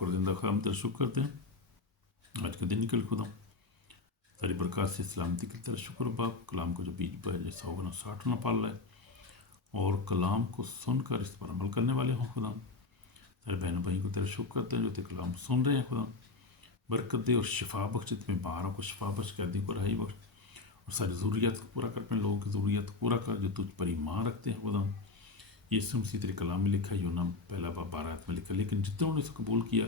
पाक और ज़िंदा खुदा हम तेरा शुक्र करते हैं आज के दिन के लिए खुदा सारी बरकत से सलामती के तेरा शुक्र बाप। कलाम को जो बीज पर जैसा होगा ना 60 ना पाल रहा है और कलाम को सुनकर इस पर अमल करने वाले हों खुदा। सारे बहनों भाई को तेरा शुक्र करते हैं जो तेरे कलाम सुन रहे हैं खुदा। बरकत दे और शिफा बख्श, जितने बीमारों को शिफा बख्श, कैदी को रहाई बख्श और सारी ज़रूरियात को पूरा कर, अपने लोगों की ज़रूरियात को पूरा कर जो तुझ पर ईमान रखते हैं खुदा। यीशु मसीह तेरे कलाम में लिखा, यूना पहला बाब 12 में लिखा, लेकिन जितने उन्होंने इसे कबूल किया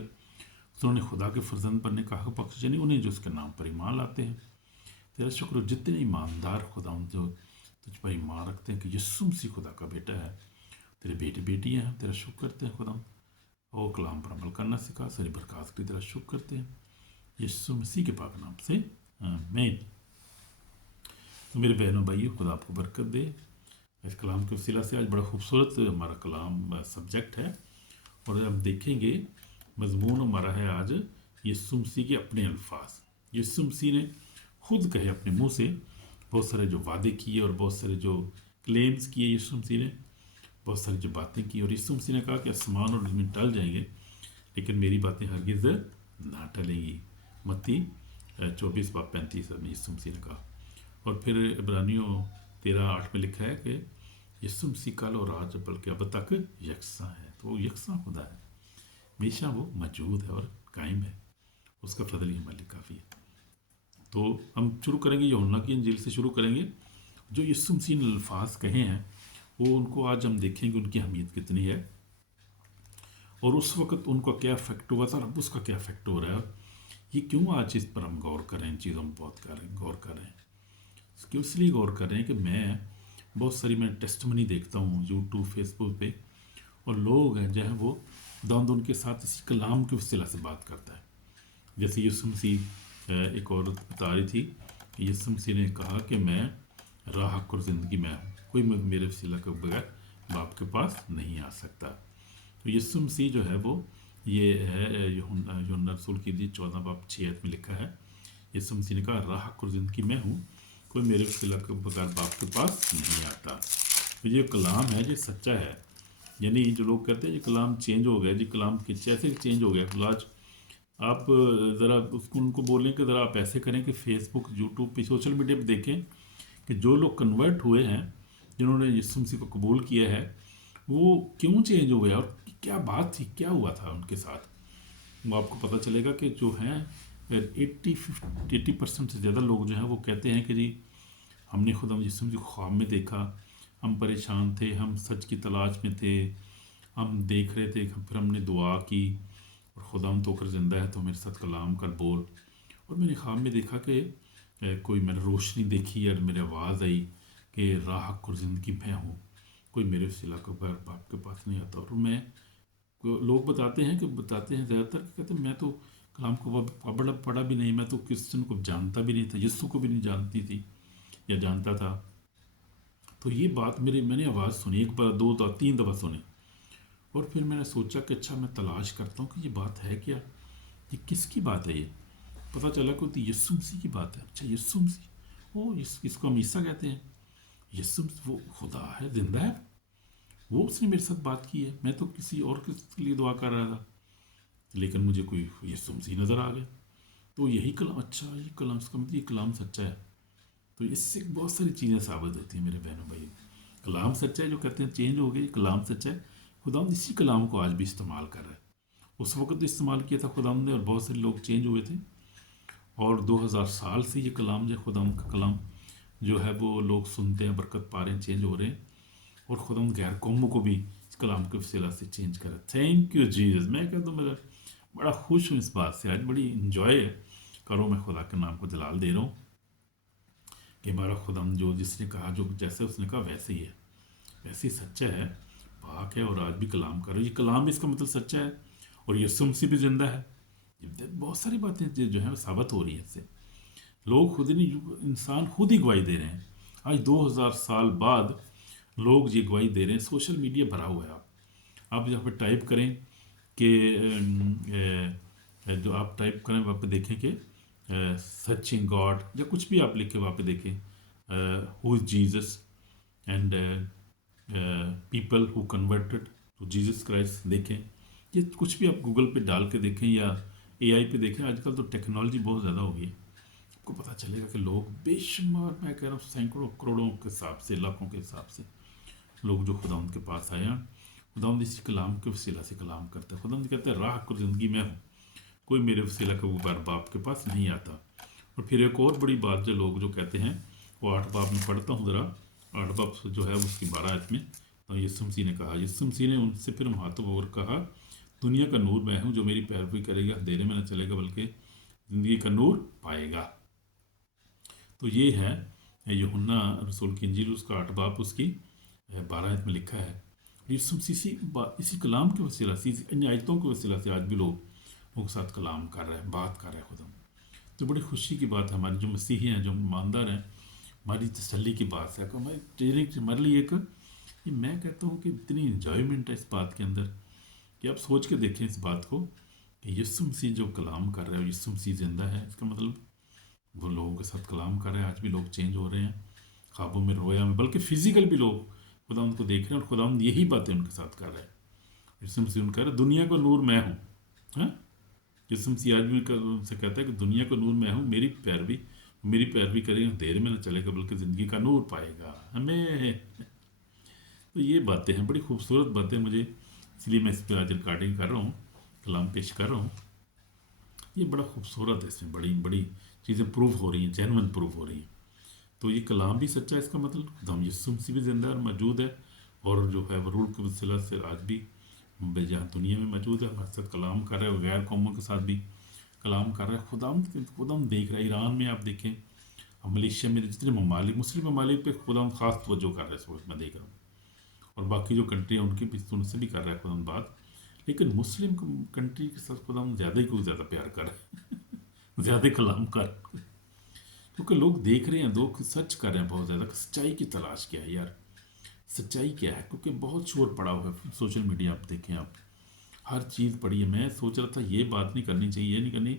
उन्होंने खुदा के फर्जंद बनने का हक बख्श, यानी उन्हें जो उसके नाम पर ईमान लाते हैं। तेरा शुक्र जितने ईमानदार खुदा जो तुझ पर ईमान रखते हैं कि यीशु मसीह खुदा का बेटा है, तेरे बेटे बेटियाँ हैं, तेरा शुक्र करते हैं खुदा। और कलाम पर अमल करना सिखा, सारी बरकत की तेरा शुक्र करते हैं यीशु मसीह के पाक नाम से, आमीन। तो मेरे बहनों भाइयों, खुदा आपको बरकत दे। इस कलाम के वसीला से आज बड़ा खूबसूरत हमारा कलाम सब्जेक्ट है और हम देखेंगे मजमून हमारा है आज यीशु मसीह के अपने अल्फाज। यीशु मसीह ने खुद कहे अपने मुंह से, बहुत सारे जो वादे किए और बहुत सारे जो क्लेम्स किए यीशु मसीह ने, बहुत सारी जो बातें की। और यीशु मसीह ने कहा कि आसमान और ज़मीन टल जाएंगे लेकिन मेरी बातें हरगिज़ ना टलेंगी। मत्ती 24:35 में यीशु मसीह ने कहा। और फिर इब्रानियों 13:8 में लिखा है कि यीशु मसीह कल और आज बल्कि अब तक यकसा है। तो वो यकसा खुदा है, हमेशा वो मौजूद है और कायम है, उसका फजल ही हमारे लिए काफ़ी है। तो हम शुरू करेंगे यूहन्ना की इंजील से शुरू करेंगे। जो यीशु मसीह ने अल्फाज कहे हैं वो उनको आज हम देखेंगे उनकी अहमियत कितनी है और उस वक़्त उनका क्या इफेक्ट हुआ था, अब उसका क्या इफेक्ट हो रहा है। ये क्यों आज इस पर हम गौर कर रहे हैं, चीज़ों में बहुत गौर कर रहे हैं। क्यों इसलिए गौर कर रहे हैं कि मैं बहुत सारी मैं टेस्टमनी देखता हूँ यूट्यूब फेसबुक पे, और लोग हैं जो हैं वो दाऊद उनके साथ इसी कलाम के वसीला से बात करता है। जैसे यीशु मसीह एक औरत बता रही थी कि यीशु मसीह ने कहा कि मैं राह और ज़िंदगी में हूँ, कोई मेरे वसीला के बगैर बाप के पास नहीं आ सकता। तो यीशु मसीह जो है वो ये है यूहन्ना रसूल की 14:6 में लिखा है, यीशु मसीह ने कहा राह और ज़िंदगी में हूँ, कोई मेरे वसीला के बगैर बाप के पास नहीं आता। तो ये कलाम है जो सच्चा है। यानी जो लोग कहते हैं ये कलाम चेंज हो गया जी, कलाम कैसे चेंज हो गया। तो आज आप ज़रा उसको उनको बोलें कि ज़रा आप ऐसे करें कि फेसबुक यूट्यूब पे सोशल मीडिया पे देखें कि जो लोग कन्वर्ट हुए हैं, जिन्होंने यीशु मसीह को कबूल किया है, वो क्यों चेंज हुए और क्या बात थी, क्या हुआ था उनके साथ। वो आपको पता चलेगा कि जो हैं 80% से ज़्यादा लोग जो हैं वो कहते हैं कि जी हमने खुदा यीशु मसीह को ख्वाब में देखा, हम परेशान थे, हम सच की तलाश में थे, हम देख रहे थे, फिर हमने दुआ की और खुदा हम तो कर ज़िंदा है तो मेरे साथ कलाम कर बोल। और मैंने ख्वाब में देखा कि कोई मैंने रोशनी देखी और मेरी आवाज़ आई कि राह और ज़िंदगी मैं हूँ, कोई मेरे वसीला के बगैर बाप के पास नहीं आता। और मैं लोग बताते हैं ज़्यादातर कहते हैं मैं तो कलाम को पढ़ा भी नहीं, मैं तो क्रिश्चियन को जानता भी नहीं था, यीशु को भी नहीं जानती थी या जानता था। तो ये बात मैंने आवाज़ सुनी, एक बार, 2 3 दफ़ा सुनी और फिर मैंने सोचा कि अच्छा मैं तलाश करता हूँ कि ये बात है क्या, ये किसकी बात है। ये पता चला कि यीशु मसीह की बात है। अच्छा यीशु मसीह, ओ इसको हम ईसा कहते हैं। यीशु वो खुदा है, जिंदा है, वो उसने मेरे साथ बात की है। मैं तो किसी और के लिए दुआ कर रहा था लेकिन मुझे कोई यीशु मसीह नज़र आ गया। तो यही कलाम, अच्छा ये कलाम, इसका मतलब ये कलाम सच्चा है। तो इससे बहुत सारी चीज़ें साबित होती हैं मेरे बहनों भाई। कलाम सच्चा है, जो कहते हैं चेंज हो गई, कलाम सच्चा है। खुदावंद इसी कलाम को आज भी इस्तेमाल कर रहा है। उस वक्त भी इस्तेमाल किया था खुदावंद ने और बहुत सारे लोग चेंज हुए थे। और 2000 साल से ये कलाम जो खुदावंद का कलाम जो है वो लोग सुनते हैं, बरकत पा रहे हैं, चेंज हो रहे हैं। और खुदावंद गैर कौमों को भी इस कलाम के वसीला से चेंज कर रहा है। Thank you Jesus. मैं कहता हूँ मेरा बड़ा खुश हूँ इस बात से, आज बड़ी इंजॉय करो, मैं खुदा के नाम को जलाल दे रहा हूँ कि हमारा खुदाम जो जिसने कहा, जो जैसे उसने कहा वैसे ही है, वैसे ही सच्चा है, पाक है और आज भी कलाम करो। ये कलाम भी इसका मतलब सच्चा है और यीशु मसीह भी जिंदा है। बहुत सारी बातें जो है साबित हो रही है इससे। लोग खुद ही, इंसान खुद ही गवाही दे रहे हैं। आज 2000 साल बाद लोग ये गवाही दे रहे हैं। सोशल मीडिया भरा हुआ है। आप यहाँ पर टाइप करें कि जो आप टाइप करें वहाँ पे देखें कि सर्चिंग गॉड या कुछ भी आप लिख के वहाँ पे देखें who is Jesus and people who converted to Jesus Christ, देखें ये कुछ भी आप गूगल पे डाल के देखें या AI पे देखें, आजकल तो टेक्नोलॉजी बहुत ज़्यादा हो गई है, आपको पता चलेगा कि लोग बेशुमार, मैं कह रहा हूँ सैकड़ों करोड़ों के हिसाब से, लाखों के हिसाब से लोग जो खुदावंद के पास आए हैं, खुदावंद इसी कलाम के वसीला से कलाम करते हैं। खुदावंद कहते हैं राह को ज़िंदगी में हूँ, कोई मेरे वसीला के ऊपर बाप के पास नहीं आता। और फिर एक और बड़ी बात जो लोग जो कहते हैं, वो 8 बाब में पढ़ता हूँ ज़रा, 8 बाब जो है उसकी 12 आयत में, तो यीशु मसीह ने कहा, यीशु मसीह ने उनसे फिर मुखातब होकर कहा, दुनिया का नूर मैं हूँ, जो मेरी पैरवी करेगा अंधेरे में न चलेगा बल्कि ज़िंदगी का नूर पाएगा। तो ये है यूहन्ना रसूल की इंजील, उसका 8 बाब उसकी 12 आयत में लिखा है। यीशु मसीह इसी कलाम के वसीला से, इन आयतों के वसीला से आज भी लोग उनके साथ कलाम कर रहे हैं, बात कर रहे हैं खुदा। तो बड़ी खुशी की बात है, हमारे जो मसीही हैं, जो ईमानदार हैं, हमारी तसल्ली की बात है कि हमारी ट्रेनिंग हमारे लिए एक, ये मैं कहता हूँ कि इतनी इन्जॉयमेंट है इस बात के अंदर कि आप सोच के देखें इस बात को कि यीशु मसीह जो कलाम कर रहे हैं, यीशु मसीह जिंदा है, इसका मतलब वो लोगों के साथ कलाम कर रहे हैं। आज भी लोग चेंज हो रहे हैं, ख्वाबों में, रोया में, बल्कि फिजिकल भी लोग खुदा उनको देख रहे हैं और खुदा यही बातें उनके साथ कर रहे हैं। यीशु मसीह उनका दुनिया का नूर मैं हूँ, हाँ, यीशु मसीह आज भी उनसे कहता है कि दुनिया का नूर मैं हूँ, मेरी पैरवी करेगा अंधेरे में न चलेगा बल्कि ज़िंदगी का नूर पाएगा हमें। तो ये बातें हैं, बड़ी खूबसूरत बातें, मुझे इसलिए मैं इस पर आज रिकॉर्डिंग कर रहा हूँ, कलाम पेश कर रहा हूँ। ये बड़ा खूबसूरत है, इसमें बड़ी बड़ी चीज़ें प्रूव हो रही हैं, जेन्युइन प्रूव हो रही हैं। तो ये कलाम भी सच्चा है, इसका मतलब खुदाम यीशु मसीह भी जिंदा और मौजूद है, और जो है वो रूल के वसीला से आज भी जहाँ दुनिया में मौजूद है, हमारे साथ कलाम कर रहे हैं, गैर कौमों के साथ भी कलाम कर रहे हैं। खुदाम देख रहा है। ईरान में आप देखें, मलेशिया में, जितने ममालिक, मुस्लिम ममालिक पे खुदाम खास तवज्जो कर रहे हैं इस वक्त, मैं देख रहा हूँ, और बाकी जो कंट्री है उनकी भी उनसे भी कर रहा है खुदाम बात, लेकिन मुस्लिम कंट्री के साथ खुदाम ज़्यादा ही कुछ ज़्यादा प्यार कर रहे हैं ज़्यादा कलाम कर, क्योंकि लोग देख रहे हैं, लोग सर्च कर रहे हैं बहुत ज़्यादा, सच्चाई की तलाश क्या है यार, सच्चाई क्या है, क्योंकि बहुत शोर पड़ा हुआ है सोशल मीडिया, आप देखें, आप हर चीज़ पड़ी है। मैं सोच रहा था ये बात नहीं करनी चाहिए, ये नहीं करनी,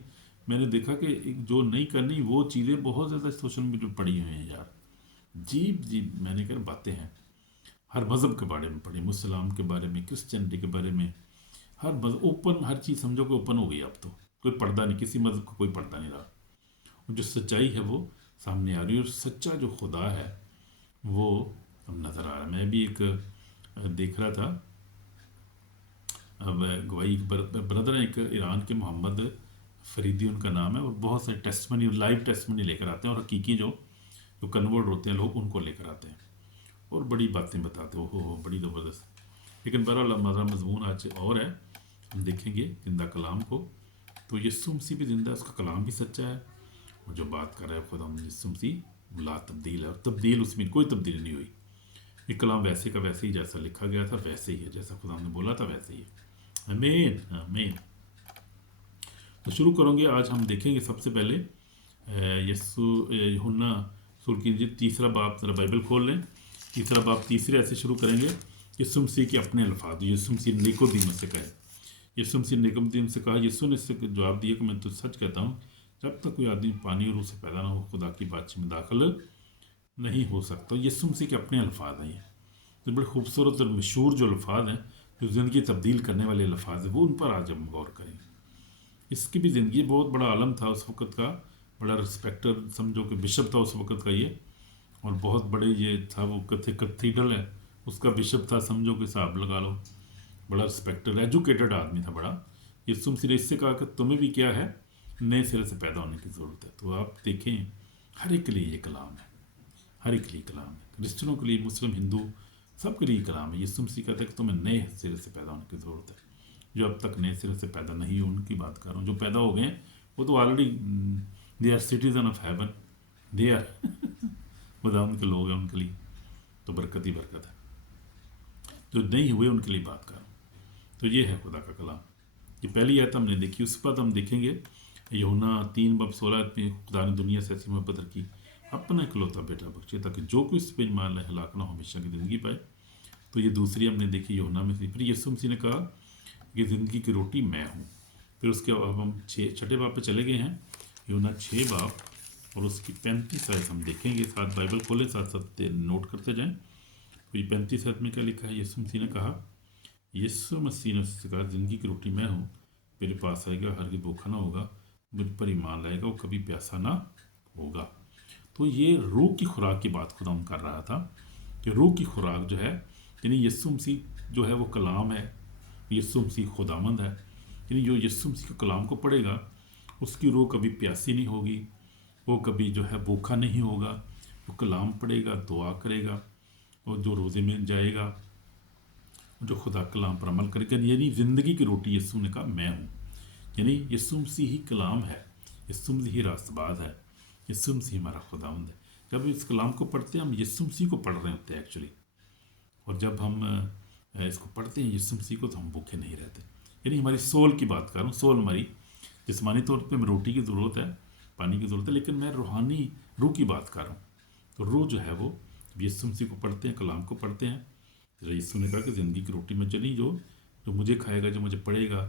मैंने देखा कि जो नहीं करनी वो चीज़ें बहुत ज़्यादा सोशल मीडिया पर पड़ी हुई हैं यार, जीप मैंने कहा बातें हैं, हर मज़हब के बारे में पढ़ी, मुसलाम के बारे में, क्रिश्चियनिटी के बारे में, हर मज़हब ओपन, हर चीज़ समझो कि ओपन हो गई। अब तो कोई पर्दा नहीं, किसी मज़हब का कोई पर्दा नहीं रहा, जो सच्चाई है वो सामने आ रही है, और सच्चा जो खुदा है वो अब नज़र आ रहा है। मैं भी एक देख रहा था, अब गवाही ब्रदर हैं एक ईरान के, मोहम्मद फरीदी उनका नाम है, और बहुत सारे टेस्टमनी, लाइव टेस्टमनी लेकर आते हैं, और हकीकी जो कन्वर्ट होते हैं लोग उनको लेकर आते हैं और बड़ी बातें बताते हैं, हो बड़ी ज़बरदस्त। लेकिन बहरहाल हमारा मजमून आज और है, हम देखेंगे जिंदा कलाम को। तो यीशु मसीह भी जिंदा है, उसका कलाम भी सच्चा है, और जो बात कर रहा है खुदा यीशु मसीह ला तब्दील है, और तब्दील उसमें कोई तब्दीली नहीं हुई। ये कलाम वैसे का वैसे ही, जैसा लिखा गया था वैसे ही है, जैसा खुदा ने बोला था वैसे ही है। आमीन आमीन। तो शुरू करेंगे, आज हम देखेंगे सबसे पहले यूहन्ना सूरह की इंजील 3 बाब, ज़रा बाइबल खोल लें, 3 बाब 3 ऐसे शुरू करेंगे। यीशु मसीह के अपने अल्फाज, यीशु मसीह निकोदेमुस से कहे, यीशु मसीह निकोदेमुस से कहा, यीशु ने इससे जवाब दिया कि मैं तो सच कहता हूँ, जब तक कोई आदमी पानी और रूह से पैदा ना हो खुदा की बातचीत में दाखिल नहीं हो सकता। यीशु मसीह के अपने अल्फाज हैं, ये तो बड़े खूबसूरत और मशहूर जो अल्फाज हैं, जो ज़िंदगी तब्दील करने वाले अल्फाज हैं, वो उन पर आज हम गौर करेंगे। इसकी भी ज़िंदगी बहुत बड़ा आलम था उस वक़्त का, बड़ा रिस्पेक्टर समझो कि बिशप था उस वक़्त का ये, और बहुत बड़े ये था, वो कैथीड्रल है उसका बिशप था, समझो कि हिसाब लगा लो, बड़ा रिस्पेक्टेड एजुकेटेड आदमी था बड़ा। यीशु मसीह ने इससे कहा कि तुम्हें भी क्या है, नए सिरे से पैदा होने की ज़रूरत है। तो आप देखें, हर एक के लिए ये कलाम है, हर एक के लिए कलाम है, क्रिश्चियनों के लिए, मुस्लिम, हिंदू, सब के लिए कलाम है। यीशु मसीह कहता है कि तुम्हें नए सिरे से पैदा होने की ज़रूरत है। जो अब तक नए सिरे से पैदा नहीं हो उनकी बात कर रहा हूँ, जो पैदा हो गए हैं वो तो already they are citizen of heaven, they are खुदा उनके लोग हैं, उनके लिए तो बरकत ही बरकत है। जो नहीं हुए उनके लिए बात कर रहा हूँ। तो ये है खुदा का कलाम। ये पहली आयत हमने देखी, उसके बाद हम देखेंगे यूहन्ना 3 बाब 16 में, खुदा ने दुनिया से ऐसी मोहब्बत रखी, अपना इकलौता बेटा बख्शे, ताकि जो कोई इस पर ईमान लाए हलाक ना हो, हमेशा की ज़िंदगी पाए। तो ये दूसरी हमने देखी यूहन्ना में से। फिर यीशु मसीह ने कहा कि ज़िंदगी की रोटी मैं हूँ। फिर उसके अब हम 6 बाब पे चले गए हैं, यूहन्ना 6 बाब और उसकी 35 आयत हम देखेंगे। साथ बाइबल खोलें, साथ साथ नोट करते जाएं। तो ये 35 आयत में क्या लिखा है, यीशु मसीह ने कहा, यीशु मसीह ने उससे कहा ज़िंदगी की रोटी मैं हूँ, मेरे पास आएगा हर कोई भूखा ना होगा, मुझ पर ईमान लाएगा वो कभी प्यासा ना होगा। तो ये रूह की खुराक की बात खुदा कर रहा था कि रूह की खुराक जो है, यानी यीशु मसीह जो है वो कलाम है, यीशु मसीह खुदामंद है, यानी जो यीशु मसीह के कलाम को पढ़ेगा उसकी रूह कभी प्यासी नहीं होगी, वो कभी जो है भूखा नहीं होगा। वो कलाम पढ़ेगा, दुआ करेगा, और जो रोज़े में जाएगा, जो खुदा कलाम पर अमल करेगा, यानी ज़िंदगी की रोटी यीशु ने कहा मैं हूँ। यानी यीशु मसीह ही कलाम है, यीशु मसीह ही रास्तबाज है, यीशु मसीह हमारा खुदावंद है। जब इस कलाम को पढ़ते हैं हम यीशु मसीह को पढ़ रहे होते हैं एक्चुअली, और जब हम इसको पढ़ते हैं यीशु मसीह को, तो हम भूखे नहीं रहते। यानी हमारी सोल की बात कर रहा हूँ, सोल हमारी जिस्मानी तौर पे हमें रोटी की ज़रूरत है, पानी की ज़रूरत है, लेकिन मैं रूहानी रूह की बात कर रहा हूँ। तो रूह जो है वो यीशु मसीह को पढ़ते हैं, कलाम को पढ़ते हैं। यीशु ने कहा कि ज़िंदगी की रोटी में चली, जो जो मुझे खाएगा, जो मुझे पढ़ेगा,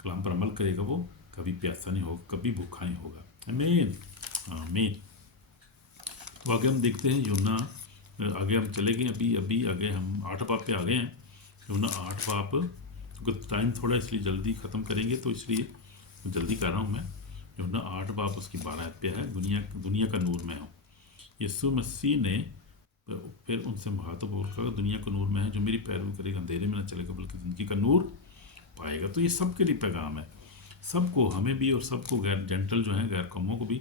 कलाम पर अमल करेगा, वो कभी प्यासा नहीं होगा, कभी भूखा नहीं होगा। आमीन, आमीन। तो आगे हम देखते हैं यूना, आगे हम चले गए, अभी अभी आगे हम 8 बाब पे आ गए हैं। यूना 8 बाब, क्योंकि टाइम थोड़ा इसलिए जल्दी ख़त्म करेंगे, तो इसलिए जल्दी कर रहा हूँ मैं। यूना 8 बाब उसकी 12 पे है, दुनिया का नूर मैं हूँ। यीशु मसीह ने फिर उनसे हाथों बोल कहा दुनिया का नूर में है, जो मेरी पैरवी करेगा अंधेरे में ना चलेगा बल्कि ज़िंदगी का नूर पाएगा। तो ये सबके लिए पैगाम है, सबको, हमें भी और सबको, गैर जेंटल जो हैं, गैर कौमों को भी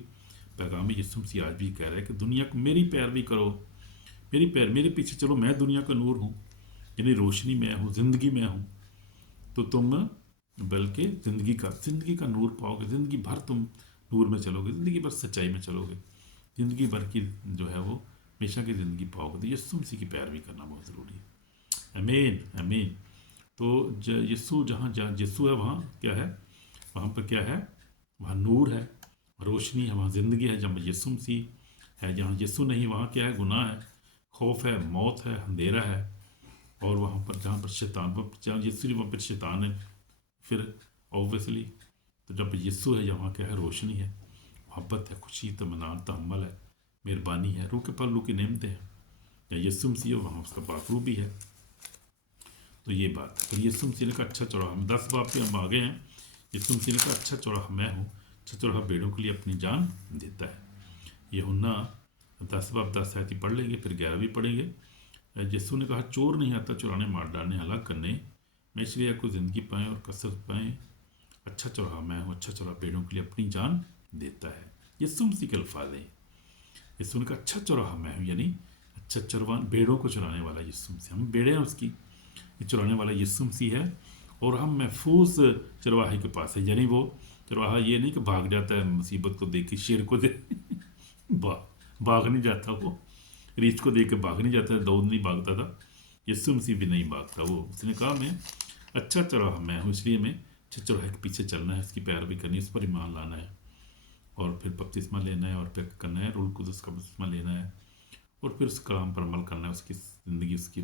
पैगाम है। यीशु मसीह आज भी कह रहा है कि दुनिया को मेरी पैरवी करो, मेरे पीछे चलो, मैं दुनिया का नूर हूँ, यानी रोशनी मैं हूँ, ज़िंदगी मैं हूँ। तो तुम बल्कि ज़िंदगी का नूर पाओगे, ज़िंदगी भर तुम नूर में चलोगे, ज़िंदगी भर सच्चाई में चलोगे, ज़िंदगी भर की जो है वो हमेशा की ज़िंदगी पाओगे। तो यीशु मसीह की पैरवी करना बहुत ज़रूरी है। आमीन, आमीन। तो यीशु जहाँ यीशु है वहाँ क्या है, वहाँ पर क्या है, वहाँ नूर है, रोशनी है, वहाँ ज़िंदगी है। जब यीशु मसीह है, जहाँ यीशु नहीं वहाँ क्या है, गुनाह है, खौफ है, मौत है, अंधेरा है। और वहाँ पर जहाँ पर शैतान, जहाँ यीशु वहाँ पर शैतान है फिर ऑब्वियसली। तो जब यीशु है यहाँ क्या है, रोशनी है, मोहब्बत है, खुशी, तमन्नान, तहम्मुल है, मेहरबानी है, रूह के पल्लू की नेमतें हैं। या यीशु मसीह वहाँ उसका बाकरू भी है। तो ये बात, फिर यीशु मसीह ने कहा अच्छा चौराहा, हम 10 बाब पे हम आ गए हैं। यीशु मसीह ने कहा अच्छा चौराहा मैं हूँ, अच्छा चौराहा भेड़ों के लिए अपनी जान देता है। यूहन्ना 10 बाब 10 आयत ही पढ़ लेंगे, फिर 11 भी पढ़ेंगे। यीशु ने कहा चोर नहीं आता चुराने, मार डालने, हलाक करने, मैं इसलिए आपको ज़िंदगी पाएँ और कसरत पाएँ। अच्छा चौराहा मैं हूँ, अच्छा चौराहा भेड़ों के लिए अपनी जान देता है। यीशु मसीह के अल्फाज हैं। यीशु ने कहा अच्छा चौराहा मैं हूँ, यानी अच्छा चरवान, भेड़ों को चुराने वाला यीशु मसीह, हम भेड़े हैं उसकी, ये चुराने वाला यीशु मसीह है। और हम महफूज चरवाहे के पास है, यानी वो चरवाहा ये नहीं कि भाग जाता है मुसीबत को देख के, शेर को देख भाग नहीं जाता, वो रीछ को देख के भाग नहीं जाता, दौड़ नहीं भागता था, यीशु मसीह भी नहीं भागता। वो उसने कहा मैं अच्छा चरवाहा मैं हूँ, इसलिए मैं अच्छे चरवाहे के पीछे चलना है, उसकी पैरवी करनी है, उस पर ईमान लाना है, और फिर बपतिस्मा लेना है, और फिर करना है रूह कुदस का बपतिस्मा लेना है, और फिर उस कलाम पर अमल करना है, उसकी ज़िंदगी उसकी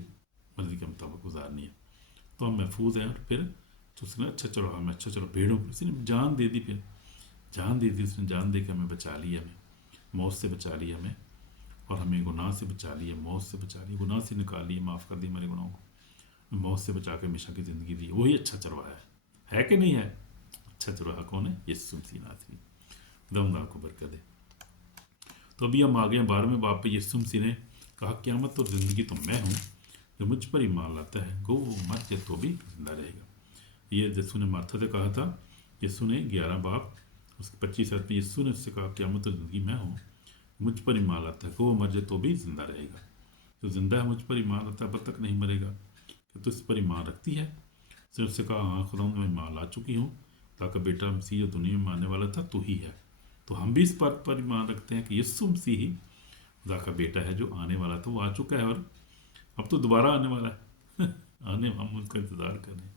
मर्ज़ी के मुताबिक गुजारनी है। तो हम महफूज हैं। और फिर तो उसने अच्छा चलो, हमें अच्छा चलो भेड़ों पर उसने जान दे दी, फिर जान दे दी उसने, जान दे के हमें बचा लिया, हमें मौत से बचा लिया हमें, और हमें गुनाह से बचा लिया, मौत से बचा लिया, गुनाह से निकाल लिया, माफ़ कर दी हमारे गुनाहों को, मौत से बचा के हमेशा की ज़िंदगी दी। वही अच्छा चरवाहा है कि नहीं है? अच्छा चरवाहा कौन है? यीशु मसीह नासरी, दमदार को बरकत दे। तो अभी हम आ गए 12वें बाब पे। यीशु मसीह ने कहा क़यामत और ज़िंदगी तो मैं हूँ, जो मुझ पर ईमान लाता है गो वो मर जाए तो भी जिंदा रहेगा। ये यीशु ने मार्था से कहा था। यीशु ने 11 बाब उसके 25 आयत में यीशु ने उससे कहा क़यामत और ज़िंदगी मैं हूँ, मुझ पर ईमान लाता है गो वो मर जाए तो भी जिंदा रहेगा। तो जिंदा है, मुझ पर ईमान रखता है, अब तक नहीं मरेगा। कि तो इस पर ईमान रखती है? उसने उससे कहा हाँ खुदा मैं ईमान ला चुकी हूँ, ताकि बेटा मसीह जो दुनिया में आने वाला था तो ही है। तो हम भी इस बात पर ईमान रखते हैं कि यीशु मसीह ही खुदा का बेटा है, जो आने वाला था वो आ चुका है, और अब तो दोबारा आने वाला है आने, हम उसका इंतज़ार करें,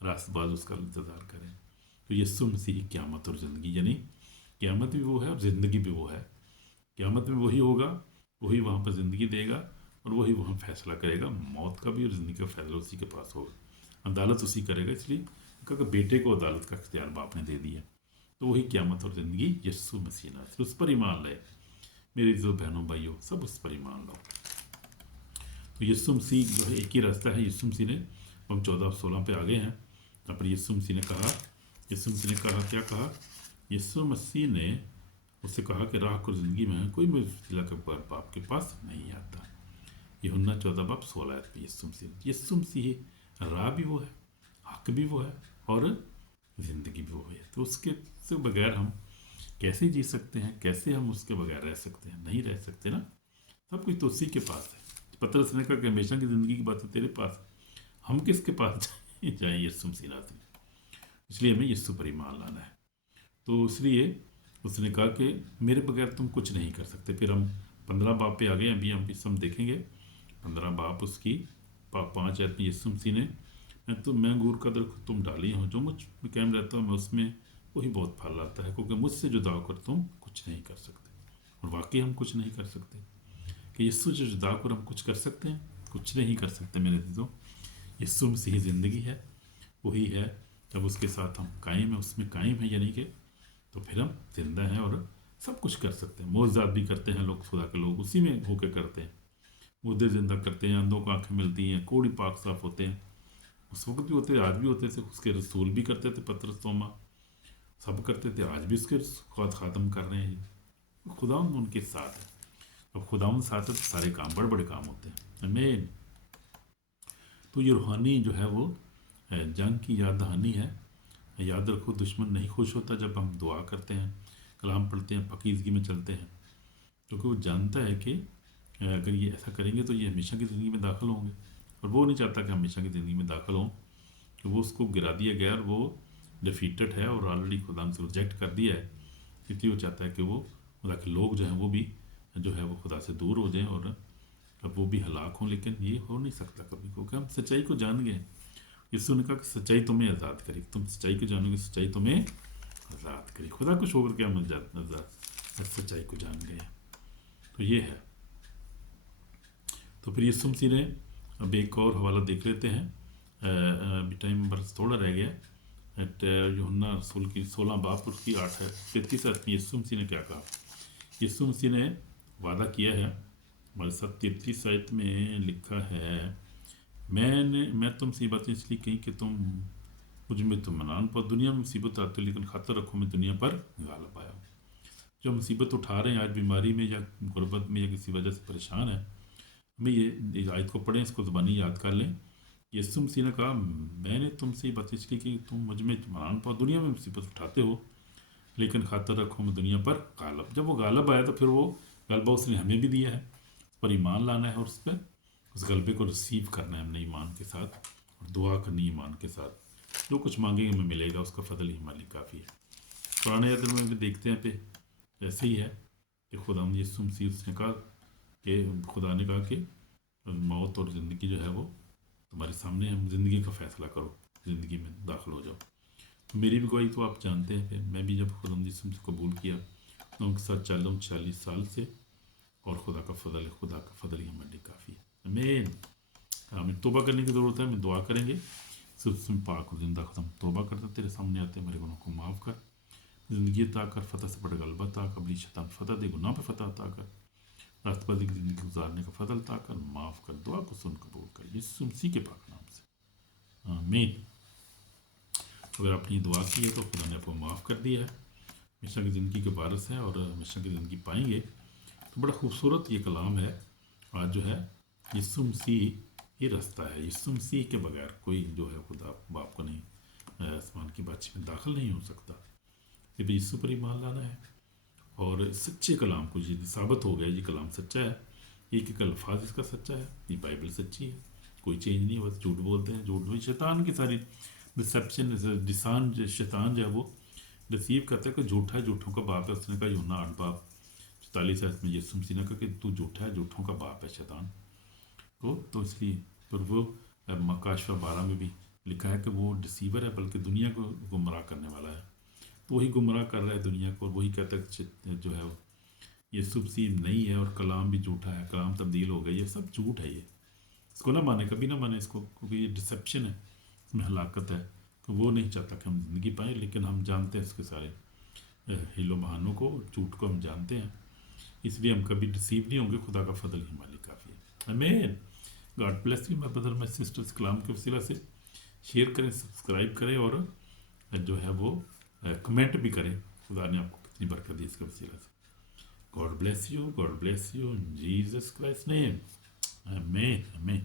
रास्तबाज उसका इंतज़ार करें। तो यीशु मसीह क़यामत और ज़िंदगी, यानी क़यामत भी वो है और ज़िंदगी भी वो है। क़यामत में वही होगा, वही वहाँ पर ज़िंदगी देगा, और वही वहाँ फैसला करेगा, मौत का भी और ज़िंदगी का फैसला उसी के पास होगा, अदालत उसी करेगा। इसलिए क्योंकि बेटे को अदालत का इख्तियार बाप ने दे दिया। तो वही क़यामत और ज़िंदगी यीशु मसीह नासरी, उस पर ईमान लाए मेरी जो बहनों भाइयों, सब उस पर ईमान लाओ। तो यीशु मसीह जो है एक ही रास्ता है। यीशु मसीह ने हम 14-16 पे आ गए हैं। तब पर यीशु मसीह ने कहा, क्या कहा? यीशु मसीह ने उससे कहा कि राह और ज़िंदगी में कोई मेरे वसीला के बाप के पास नहीं आता। यूहन्ना 14:16 पे यीशु मसीह राह भी वो है, हक भी वो है और ज़िंदगी भी वो है। तो उसके से बगैर हम कैसे जी सकते हैं? कैसे हम उसके बगैर रह सकते हैं? नहीं रह सकते ना। सब कुछ तो उसी के पास है। पतरस ने कहा कि हमेशा की ज़िंदगी की बात है तेरे पास, हम किसके पास जाएं? यीशु मसीह नाथ। इसलिए हमें यीशु पर ईमान लाना है। तो इसलिए उसने कहा कि मेरे बगैर तुम कुछ नहीं कर सकते। फिर हम 15 बाब पे आ गए। अभी हम देखेंगे 15 बाब उसकी 5 आयत में यीशु मसीह ने, मैं अंगूर का दरख्त तुम डाली हो, जो मुझ में कायम रहता हूँ मैं उसमें, वही बहुत फल लाता है, क्योंकि मुझसे जुदा होकर तुम कुछ नहीं कर सकते। और वाकई हम कुछ नहीं कर सकते। कि यीशु से जुदा होकर हम कुछ कर सकते हैं? कुछ नहीं कर सकते मेरे दोस्तों। यीशु मसीह ज़िंदगी है, वही है। जब उसके साथ हम कायम है, उसमें कायम है यानी कि, तो फिर हम जिंदा हैं और सब कुछ कर सकते हैं। मोज़ात भी करते हैं लोग, खुदा के लोग उसी में होकर करते हैं। मुर्दे जिंदा करते हैं, अंधों को आंखें मिलती हैं, कोड़ी पाक साफ होते हैं। उस वक्त भी होते, आज भी होते थे। उसके रसूल भी करते थे, पतरस तोमा सब करते थे, आज भी उसके ख़ात्म कर रहे हैं। खुदा उनके साथ है। अब खुदा साथ है तो सारे काम, बड़े बड़े काम होते हैं। आमीन। तो ये रूहानी जो है वो जंग की याद दहानी है। याद रखो, दुश्मन नहीं खुश होता जब हम दुआ करते हैं, कलाम पढ़ते हैं, पकीज़गी में चलते हैं, क्योंकि वो जानता है कि अगर ये ऐसा करेंगे तो ये हमेशा की ज़िंदगी में दाखिल होंगे। और वो नहीं चाहता कि हमेशा की ज़िंदगी में दाखिल हों, कि वो उसको गिरा दिया गया और वो डिफीटेड है और ऑलरेडी खुदा से रिजेक्ट कर दिया है। इसलिए वो चाहता है कि वो खुदा के लोग जो हैं वो भी जो है वो खुदा से दूर हो जाएं और अब वो भी हलाक हों। लेकिन ये हो नहीं सकता कभी, क्योंकि हम सच्चाई को जान गए। यीशु ने कहा कि सच्चाई तुम्हें आज़ाद करेगी। तुम सच्चाई को जानोगे, सच्चाई तुम्हें आज़ाद करेगी। खुदा को छोड़ के हम आज़ाद सच्चाई को जान गए। तो ये है। तो फिर यीशु मसीह ने, अब एक और हवाला देख लेते हैं। अभी टाइम बस थोड़ा रह गया। यूहन्ना रसूल की 16 बाब उसकी 8 है 33 में यीशु मसीह ने क्या कहा? यीशु मसीह ने वादा किया है, हमारे साथ 33 आयत में लिखा है, मैं तुमसे ये बातें इसलिए कही कि तुम मुझ में तुमनान पर दुनिया में मुसीबत आती है, लेकिन खातर रखो मैं दुनिया पर गालिब आया हूँ। जो मुसीबत उठा रहे हैं आज बीमारी में या गुर्बत में या किसी वजह से परेशान है, हमें ये आयत को पढ़ें, इसको ज़बानी याद कर लें। यीशु मसीह ने कहा, मैंने तुमसे ये बात इसलिए कि तुम मुझ में इत्मीनान पाओ, दुनिया में मुसीबत उठाते हो, लेकिन खातर रखो मैं दुनिया पर गालिब। जब वो गालिब आया तो फिर वो गलबा उसने हमें भी दिया है। उस पर ईमान लाना है और उस पर उस गलबे को रिसीव करना है हमने ईमान के साथ, और दुआ करनी ईमान के साथ। जो कुछ मांगेंगे हमें मिलेगा, उसका फजल ही हमारे लिए काफ़ी है। पुराने याद में भी देखते हैं पे ऐसे ही है कि खुदा यीशु मसीह उसने कहा कि खुदा ने कहा कि मौत और ज़िंदगी जो है वो तुम्हारे सामने, हम ज़िंदगी का फ़ैसला करो, ज़िंदगी में दाखिल हो जाओ। तो मेरी भी गवाही तो आप जानते हैं। फिर मैं भी जब खुदा यीशु मसीह को कबूल किया तो उनके साथ चल रहा हूँ 40 साल से, और खुदा का फजल है, खुदा का फजल ही हमारे लिए काफ़ी है। आमीन। हमें तोबा करने की ज़रूरत है। हमें दुआ करेंगे, सिर्फ पाक और जिंदा खुदा तोबा करते तेरे सामने आते, मेरे गुनाहों को माफ़ कर, ज़िंदगी अता कर, फतह से बड़ा गलबा अता कर, बड़ी शैतान फतह दे, गुनाह पर फतह अता कर, रास्तबाजी की ज़िंदगी गुजारने का फजल अता कर, माफ़ कर, दुआ को सुन कबूल कर, यीशु मसीह के पाक नाम से आमीन। अगर आपने ये दुआ की है तो खुदा ने आपको माफ़ कर दिया है, हमेशा की ज़िंदगी के वारिस हैं और हमेशा की ज़िंदगी पाएंगे। तो बड़ा खूबसूरत ये कलाम है आज जो है, यीशु मसीह ही रास्ता है। यीशु मसीह के बगैर कोई जो है खुदा बाप को नहीं, आसमान की बादशाही में दाखिल नहीं हो सकता। ये भी यीशु पर ईमान लाना है और सच्चे कलाम को, ये साबित हो गया ये कलाम सच्चा है, एक अल्फाज इसका सच्चा है, ये बाइबल सच्ची है, कोई चेंज नहीं। बस झूठ बोलते हैं, झूठ में शैतान की सारी डिसेप्शन, शैतान जो है वो रिसीव करता है कि झूठा है, झूठों का बाप है। उसने कहा यूहन्ना 8 बाब 44 में यीशु मसीह ने कहा कि तू झूठा है, झूठों का बाप है शैतान को। तो इसलिए पर वो मकाशवा 12 में भी लिखा है कि वो डिसीवर है, बल्कि दुनिया को गुमराह करने वाला है। तो वही गुमराह कर रहा है दुनिया को, और वही कहता है जो है यीशु मसीह नहीं है, और कलाम भी झूठा है, कलाम तब्दील हो गया, ये सब झूठ है। ये इसको ना माने, कभी ना माने इसको, क्योंकि ये डिसेप्शन है, इसमें हलाकत है। तो वो नहीं चाहता कि हम ज़िंदगी पाएँ, लेकिन हम जानते हैं इसके सारे हीलो बहानों को, झूठ को हम जानते हैं, इसलिए हम कभी डिसीव नहीं होंगे। खुदा का फजल ही हमारे काफ़ी है। आमीन। God bless you my brother my sisters. कलाम के वसीला से شیئر کریں، سبسکرائب کریں، اور جو ہے وہ کمنٹ بھی کریں. خدا نے آپ کو کتنی برکت دی اس کے وسیلہ سے. God bless you in Jesus Christ's name. Amen.